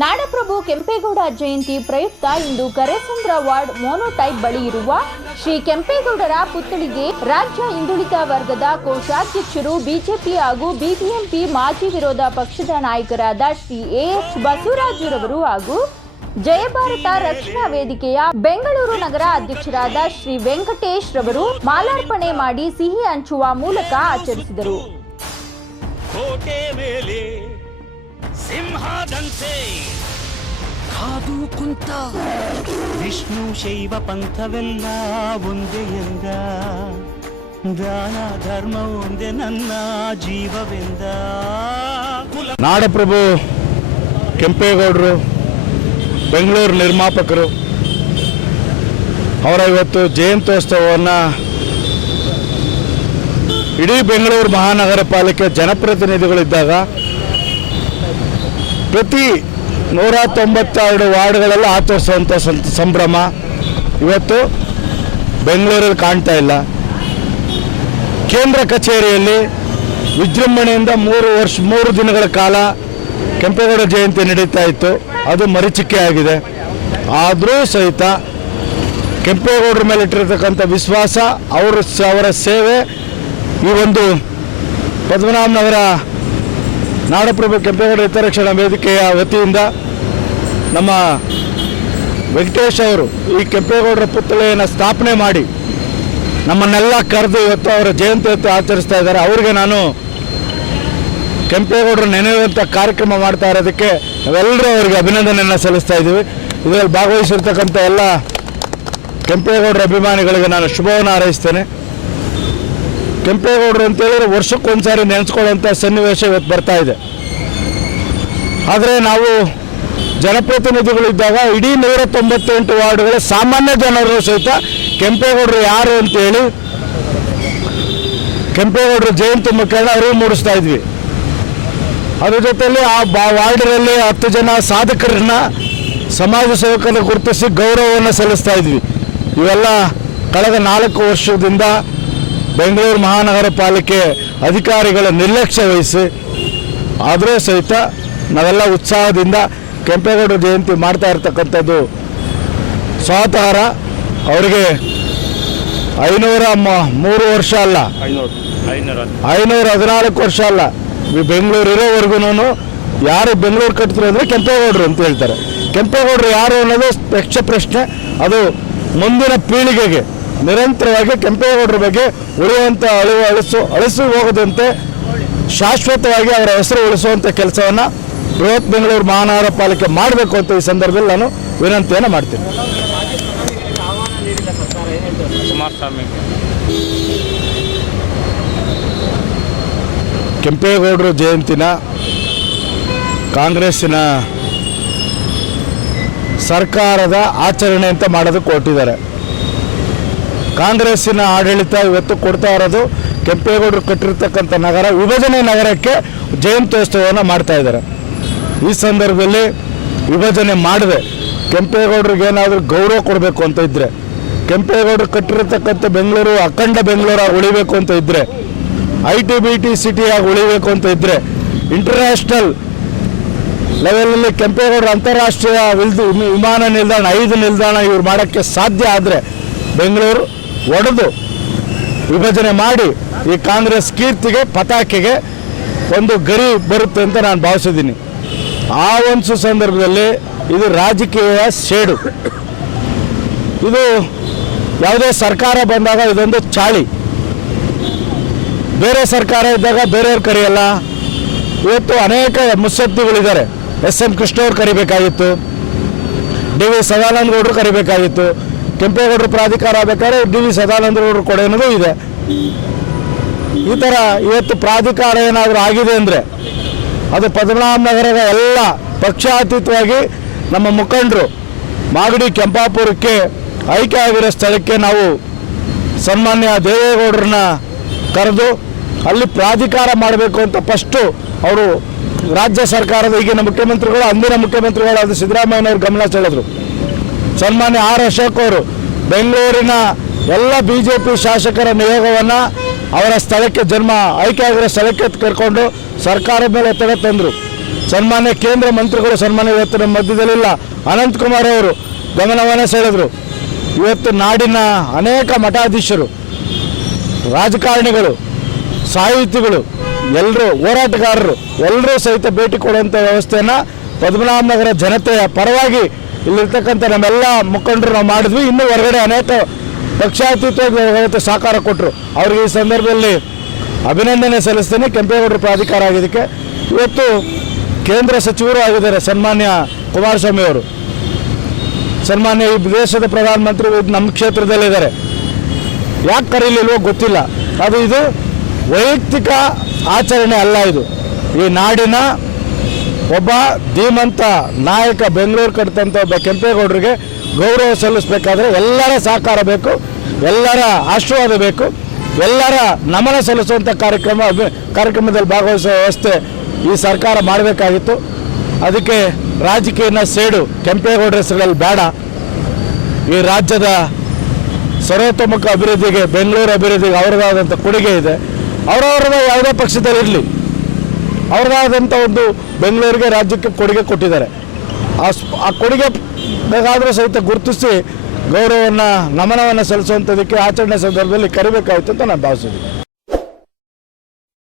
ನಾಡಪ್ರಭು ಕೆಂಪೇಗೌಡ ಜಯಂತಿ ಪ್ರಯುಕ್ತ ಇಂದು ಕರೇಸಂದ್ರ ವಾರ್ಡ್ ಮೋನೋಟೈಪ್ ಬಳಿ ಇರುವ ಶ್ರೀ ಕೆಂಪೇಗೌಡರ ಪುತ್ಥಳಿಗೆ ರಾಜ್ಯ ಹಿಂದುಳಿದ ವರ್ಗದ ಕೋಶಾಧ್ಯಕ್ಷರು ಬಿಜೆಪಿ ಹಾಗೂ ಬಿಬಿಎಂಪಿ ಮಾಜಿ ವಿರೋಧ ಪಕ್ಷದ ನಾಯಕರಾದ ಶ್ರೀ ಎಎಚ್ ಬಸವರಾಜುರವರು ಹಾಗೂ ಜಯಭಾರತ ರಕ್ಷಣಾ ವೇದಿಕೆಯ ಬೆಂಗಳೂರು ನಗರ ಅಧ್ಯಕ್ಷರಾದ ಶ್ರೀ ವೆಂಕಟೇಶ್ ರವರು ಮಾಲಾರ್ಪಣೆ ಮಾಡಿ ಸಿಹಿ ಹಂಚುವ ಮೂಲಕ ಆಚರಿಸಿದರು. ಕೋಟೆ ಮೇಲೆ ಸಿಂಹದಂತೆ ಕಾದು ಕುಂತ ವಿಷ್ಣು ಶೈವ ಪಂಥವೆಲ್ಲ ಒಂದೇ ಎಂದ. ದಾನ ಧರ್ಮ ಒಂದೇ ನನ್ನ ಜೀವವೆಂದ. ನಾಡಪ್ರಭು ಕೆಂಪೇಗೌಡರು ಬೆಂಗಳೂರು ನಿರ್ಮಾಪಕರು ಅವರ ಇವತ್ತು ಜಯಂತ್ಯೋತ್ಸವವನ್ನು ಇಡೀ ಬೆಂಗಳೂರು ಮಹಾನಗರ ಪಾಲಿಕೆ ಜನಪ್ರತಿನಿಧಿಗಳಿದ್ದಾಗ ಪ್ರತಿ ನೂರ ತೊಂಬತ್ತೆರಡು ವಾರ್ಡ್ಗಳಲ್ಲಿ ಆಚರಿಸುವಂಥ ಸಂಭ್ರಮ ಇವತ್ತು ಬೆಂಗಳೂರಲ್ಲಿ ಕಾಣ್ತಾ ಇಲ್ಲ. ಕೇಂದ್ರ ಕಚೇರಿಯಲ್ಲಿ ವಿಜೃಂಭಣೆಯಿಂದ ಮೂರು ವರ್ಷ, ಮೂರು ದಿನಗಳ ಕಾಲ ಕೆಂಪೇಗೌಡ ಜಯಂತಿ ನಡೀತಾ ಇತ್ತು. ಅದು ಮರಿಚಿಕೆ ಆಗಿದೆ. ಆದರೂ ಸಹಿತ ಕೆಂಪೇಗೌಡರ ಮೇಲೆ ಇಟ್ಟಿರತಕ್ಕಂಥ ವಿಶ್ವಾಸ, ಅವರ ಅವರ ಸೇವೆ ಈ ಒಂದು ಪದ್ಮನಾಭನಗರ ನಾಡಪ್ರಭು ಕೆಂಪೇಗೌಡ ಹಿತರಕ್ಷಣಾ ವೇದಿಕೆಯ ವತಿಯಿಂದ ನಮ್ಮ ವೆಂಕಟೇಶ್ ಅವರು ಈ ಕೆಂಪೇಗೌಡರ ಪುತ್ಥಳಿಯನ್ನು ಸ್ಥಾಪನೆ ಮಾಡಿ ನಮ್ಮನ್ನೆಲ್ಲ ಕರೆದು ಇವತ್ತು ಅವರ ಜಯಂತಿ ಆಚರಿಸ್ತಾ ಇದ್ದಾರೆ. ಅವರಿಗೆ ನಾನು ಕೆಂಪೇಗೌಡರು ನೆನೆಯುವಂಥ ಕಾರ್ಯಕ್ರಮ ಮಾಡ್ತಾ ಇರೋದಕ್ಕೆ ನಾವೆಲ್ಲರೂ ಅವರಿಗೆ ಅಭಿನಂದನೆಯನ್ನು ಸಲ್ಲಿಸ್ತಾ ಇದ್ದೀವಿ. ಇದರಲ್ಲಿ ಭಾಗವಹಿಸಿರ್ತಕ್ಕಂಥ ಎಲ್ಲ ಕೆಂಪೇಗೌಡರ ಅಭಿಮಾನಿಗಳಿಗೆ ನಾನು ಶುಭವನ್ನು ಹಾರೈಸ್ತೇನೆ. ಕೆಂಪೇಗೌಡರು ಅಂತ ಹೇಳಿದ್ರೆ ವರ್ಷಕ್ಕೊಂದ್ಸಾರಿ ನೆನೆಸ್ಕೊಳ್ಳುವಂಥ ಸನ್ನಿವೇಶ ಇವತ್ತು ಬರ್ತಾ ಇದೆ. ಆದರೆ ನಾವು ಜನಪ್ರತಿನಿಧಿಗಳಿದ್ದಾಗ ಇಡೀ ನೂರ ತೊಂಬತ್ತೆಂಟು ವಾರ್ಡ್ಗಳ ಸಾಮಾನ್ಯ ಜನರು ಸಹಿತ ಕೆಂಪೇಗೌಡರು ಯಾರು ಅಂತೇಳಿ ಕೆಂಪೇಗೌಡರು ಜಯಂತಿ ಮುಖೇನ ಅರಿವು ಮೂಡಿಸ್ತಾ ಇದ್ವಿ. ಅದ್ರ ಜೊತೆಯಲ್ಲಿ ಆ ಬಾ ವಾರ್ಡರಲ್ಲಿ ಹತ್ತು ಜನ ಸಾಧಕರನ್ನ ಸಮಾಜ ಸೇವಕರನ್ನು ಗುರುತಿಸಿ ಗೌರವವನ್ನು ಸಲ್ಲಿಸ್ತಾ ಇದ್ವಿ. ಇವೆಲ್ಲ ಕಳೆದ ನಾಲ್ಕು ವರ್ಷದಿಂದ ಬೆಂಗಳೂರು ಮಹಾನಗರ ಪಾಲಿಕೆ ಅಧಿಕಾರಿಗಳ ನಿರ್ಲಕ್ಷ್ಯ ವಹಿಸಿ ಆದರೂ ಸಹಿತ ನಾವೆಲ್ಲ ಉತ್ಸಾಹದಿಂದ ಕೆಂಪೇಗೌಡ ಜಯಂತಿ ಮಾಡ್ತಾ ಇರ್ತಕ್ಕಂಥದ್ದು ಸ್ವಾತಹಾರ ಅವರಿಗೆ ಐನೂರ ಮೂರು ವರ್ಷ ಅಲ್ಲ. ಐನೂರ ಹದಿನಾಲ್ಕು ವರ್ಷ ಅಲ್ಲ. ಬೆಂಗಳೂರು ಇರೋವರೆಗೂ ಯಾರು ಬೆಂಗಳೂರು ಕಟ್ತಾರೆ ಅಂದರೆ ಕೆಂಪೇಗೌಡರು ಅಂತ ಹೇಳ್ತಾರೆ. ಕೆಂಪೇಗೌಡರು ಯಾರು ಅನ್ನೋದು ಯಕ್ಷ ಪ್ರಶ್ನೆ. ಅದು ಮುಂದಿನ ಪೀಳಿಗೆಗೆ ನಿರಂತರವಾಗಿ ಕೆಂಪೇಗೌಡರ ಬಗ್ಗೆ ಉಳಿಯುವಂಥ ಅಳಿವು ಅಳಿಸು, ಅಳಿಸಿ ಹೋಗದಂತೆ ಶಾಶ್ವತವಾಗಿ ಅವರ ಹೆಸರು ಉಳಿಸುವಂಥ ಕೆಲಸವನ್ನು ಬೃಹತ್ ಬೆಂಗಳೂರು ಮಹಾನಗರ ಪಾಲಿಕೆ ಮಾಡಬೇಕು ಅಂತ ಈ ಸಂದರ್ಭದಲ್ಲಿ ನಾನು ವಿನಂತಿಯನ್ನು ಮಾಡ್ತೀನಿ. ಕೆಂಪೇಗೌಡರು ಜಯಂತಿನ ಕಾಂಗ್ರೆಸ್ಸಿನ ಸರ್ಕಾರದ ಆಚರಣೆ ಅಂತ ಮಾಡೋದಕ್ಕೆ ಕೊಟ್ಟಿದ್ದಾರೆ. ಕಾಂಗ್ರೆಸ್ಸಿನ ಆಡಳಿತ ಇವತ್ತು ಕೊಡ್ತಾ ಇರೋದು ಕೆಂಪೇಗೌಡರು ಕಟ್ಟಿರ್ತಕ್ಕಂಥ ನಗರ, ವಿಭಜನೆ ನಗರಕ್ಕೆ ಜಯಂತ್ಯೋತ್ಸವವನ್ನು ಮಾಡ್ತಾ ಇದ್ದಾರೆ. ಈ ಸಂದರ್ಭದಲ್ಲಿ ವಿಭಜನೆ ಮಾಡದೆ ಕೆಂಪೇಗೌಡರಿಗೆ ಏನಾದರೂ ಗೌರವ ಕೊಡಬೇಕು ಅಂತ ಇದ್ದರೆ ಕೆಂಪೇಗೌಡರು ಕಟ್ಟಿರತಕ್ಕಂಥ ಬೆಂಗಳೂರು ಅಖಂಡ ಬೆಂಗಳೂರಾಗಿ ಉಳಿಬೇಕು ಅಂತ ಇದ್ದರೆ ಐ ಟಿ ಬಿ ಟಿ ಸಿಟಿಯಾಗಿ ಉಳಿಬೇಕು ಅಂತ ಇದ್ದರೆ ಇಂಟರ್ನ್ಯಾಷನಲ್ ಲೆವೆಲಲ್ಲಿ ಕೆಂಪೇಗೌಡರ ಅಂತಾರಾಷ್ಟ್ರೀಯ ವಿಮಾನ ನಿಲ್ದಾಣ, ಐದು ನಿಲ್ದಾಣ ಇವ್ರು ಮಾಡೋಕ್ಕೆ ಸಾಧ್ಯ ಆದರೆ ಬೆಂಗಳೂರು ಒಡೆದು ವಿಭಜನೆ ಮಾಡಿ ಈ ಕಾಂಗ್ರೆಸ್ ಕೀರ್ತಿಗೆ, ಪತಾಕೆಗೆ ಒಂದು ಗರಿ ಬರುತ್ತೆ ಅಂತ ನಾನು ಭಾವಿಸಿದ್ದೀನಿ. ಆ ಒಂದು ಸಂದರ್ಭದಲ್ಲಿ ಇದು ರಾಜಕೀಯ ಸೇಡು. ಇದು ಯಾವುದೇ ಸರ್ಕಾರ ಬಂದಾಗ ಇದೊಂದು ಚಾಳಿ. ಬೇರೆ ಸರ್ಕಾರ ಇದ್ದಾಗ ಬೇರೆಯವ್ರು ಕರೆಯಲ್ಲ? ಇವತ್ತು ಅನೇಕ ಮುತ್ಸದ್ದಿಗಳಿದ್ದಾರೆ. ಎಸ್ ಎಂ ಕೃಷ್ಣ ಅವ್ರು ಕರಿಬೇಕಾಗಿತ್ತು. ಡಿ ವಿ ಸದಾನಂದ ಗೌಡರು ಕರಿಬೇಕಾಗಿತ್ತು. ಕೆಂಪೇಗೌಡರು ಪ್ರಾಧಿಕಾರ ಬೇಕಾದ್ರೆ ಡಿ ವಿ ಸದಾನಂದ ಗೌಡರು ಅನ್ನೋದು ಇದೆ. ಈ ಥರ ಇವತ್ತು ಪ್ರಾಧಿಕಾರ ಏನಾದರೂ ಆಗಿದೆ ಅಂದರೆ ಅದು ಪದ್ಮನಾಭ ನಗರದ ಎಲ್ಲ ಪಕ್ಷಾತೀತವಾಗಿ ನಮ್ಮ ಮುಖಂಡರು ಮಾಗಡಿ ಕೆಂಪಾಪುರಕ್ಕೆ ಆಯ್ಕೆ ಆಗಿರೋ ಸ್ಥಳಕ್ಕೆ ನಾವು ಸನ್ಮಾನ್ಯ ದೇವೇಗೌಡರನ್ನ ಕರೆದು ಅಲ್ಲಿ ಪ್ರಾಧಿಕಾರ ಮಾಡಬೇಕು ಅಂತ ಫಸ್ಟು ಅವರು ರಾಜ್ಯ ಸರ್ಕಾರದ ಈಗಿನ ಮುಖ್ಯಮಂತ್ರಿಗಳು, ಅಂದಿನ ಮುಖ್ಯಮಂತ್ರಿಗಳಾದ ಸಿದ್ದರಾಮಯ್ಯನವರು ಗಮನ ಸೆಳೆದ್ರು. ಸನ್ಮಾನ್ಯ ಆರ್ ಅಶೋಕ್ ಅವರು ಬೆಂಗಳೂರಿನ ಎಲ್ಲ ಬಿ ಜೆ ಪಿ ಶಾಸಕರ ನಿಯೋಗವನ್ನು ಅವರ ಸ್ಥಳಕ್ಕೆ ಜನ್ಮ ಆಯ್ಕೆ ಆಗಿರೋ ಸ್ಥಳಕ್ಕೆ ಕರ್ಕೊಂಡು ಸರ್ಕಾರ ಮೇಲೆ ಒತ್ತಡ ತಂದರು. ಸನ್ಮಾನ್ಯ ಕೇಂದ್ರ ಮಂತ್ರಿಗಳು ಸನ್ಮಾನ್ಯ ಇವತ್ತು ನಮ್ಮ ಮಧ್ಯದಲ್ಲಿಲ್ಲ. ಅನಂತಕುಮಾರ್ ಅವರು ಗಮನವನ್ನು ಸೆಳೆದರು. ಇವತ್ತು ನಾಡಿನ ಅನೇಕ ಮಠಾಧೀಶರು, ರಾಜಕಾರಣಿಗಳು ಸಾಹಿತಿಗಳು ಎಲ್ಲರೂ ಹೋರಾಟಗಾರರು ಎಲ್ಲರೂ ಸಹಿತ ಭೇಟಿ ಕೊಡುವಂಥ ವ್ಯವಸ್ಥೆಯನ್ನು ಪದ್ಮನಾಭನಗರ ಜನತೆಯ ಪರವಾಗಿ ಇಲ್ಲಿರ್ತಕ್ಕಂಥ ನಮ್ಮೆಲ್ಲ ಮುಖಂಡರು ನಾವು ಮಾಡಿದ್ವಿ. ಇನ್ನೂ ಹೊರಗಡೆ ಅನೇಕ ಪಕ್ಷಾತೀತವಾಗಿ ಸಹಕಾರ ಕೊಟ್ಟರು ಅವ್ರಿಗೆ ಈ ಸಂದರ್ಭದಲ್ಲಿ ಅಭಿನಂದನೆ ಸಲ್ಲಿಸ್ತೇನೆ. ಕೆಂಪೇಗೌಡರು ಪ್ರಾಧಿಕಾರ ಆಗಿದ್ದಕ್ಕೆ. ಇವತ್ತು ಕೇಂದ್ರ ಸಚಿವರು ಆಗಿದ್ದಾರೆ ಸನ್ಮಾನ್ಯ ಕುಮಾರಸ್ವಾಮಿ ಅವರು. ಸನ್ಮಾನ್ಯ ಈ ದೇಶದ ಪ್ರಧಾನಮಂತ್ರಿ ನಮ್ಮ ಕ್ಷೇತ್ರದಲ್ಲಿದ್ದಾರೆ. ಯಾಕೆ ಕರೀಲಿಲ್ವೋ ಗೊತ್ತಿಲ್ಲ. ಅದು ಇದು ವೈಯಕ್ತಿಕ ಆಚರಣೆ ಅಲ್ಲ ಇದು. ಈ ನಾಡಿನ ಒಬ್ಬ ಧೀಮಂತ ನಾಯಕ ಬೆಂಗಳೂರು ಕಟ್ಟಿದಂಥ ಒಬ್ಬ ಕೆಂಪೇಗೌಡರಿಗೆ ಗೌರವ ಸಲ್ಲಿಸಬೇಕಾದ್ರೆ ಎಲ್ಲರ ಸಹಕಾರ ಬೇಕು, ಎಲ್ಲರ ಆಶೀರ್ವಾದ ಬೇಕು, ಎಲ್ಲರ ನಮನ ಸಲ್ಲಿಸುವಂಥ ಕಾರ್ಯಕ್ರಮ ಕಾರ್ಯಕ್ರಮದಲ್ಲಿ ಭಾಗವಹಿಸುವ ವ್ಯವಸ್ಥೆ ಈ ಸರ್ಕಾರ ಮಾಡಬೇಕಾಗಿತ್ತು. ಅದಕ್ಕೆ ರಾಜಕೀಯನ ಸೇಡು ಕೆಂಪೇಗೌಡರ ಹೆಸರುಗಳಲ್ಲಿ ಬೇಡ. ಈ ರಾಜ್ಯದ ಸರ್ವತೋಮುಖ ಅಭಿವೃದ್ಧಿಗೆ, ಬೆಂಗಳೂರು ಅಭಿವೃದ್ಧಿಗೆ ಅವರದಾದಂಥ ಕೊಡುಗೆ ಇದೆ. ಅವರವರದ ಯಾವುದೇ ಪಕ್ಷದಲ್ಲಿರಲಿ ಅವ್ರದ್ದಾದಂಥ ಒಂದು ಬೆಂಗಳೂರಿಗೆ ರಾಜ್ಯಕ್ಕೆ ಕೊಡುಗೆ ಕೊಟ್ಟಿದ್ದಾರೆ. ಆ ಆ ಕೊಡುಗೆ ಬೇಕಾದರೂ ಸಹಿತ ಗುರುತಿಸಿ ಗೌರವವನ್ನು, ನಮನವನ್ನು ಸಲ್ಲಿಸುವಂಥದ್ದಕ್ಕೆ ಆಚರಣೆ ಸಂದರ್ಭದಲ್ಲಿ ಕರಿಬೇಕಾಯಿತು ಅಂತ ನಾನು ಭಾವಿಸಿದ್ದೀನಿ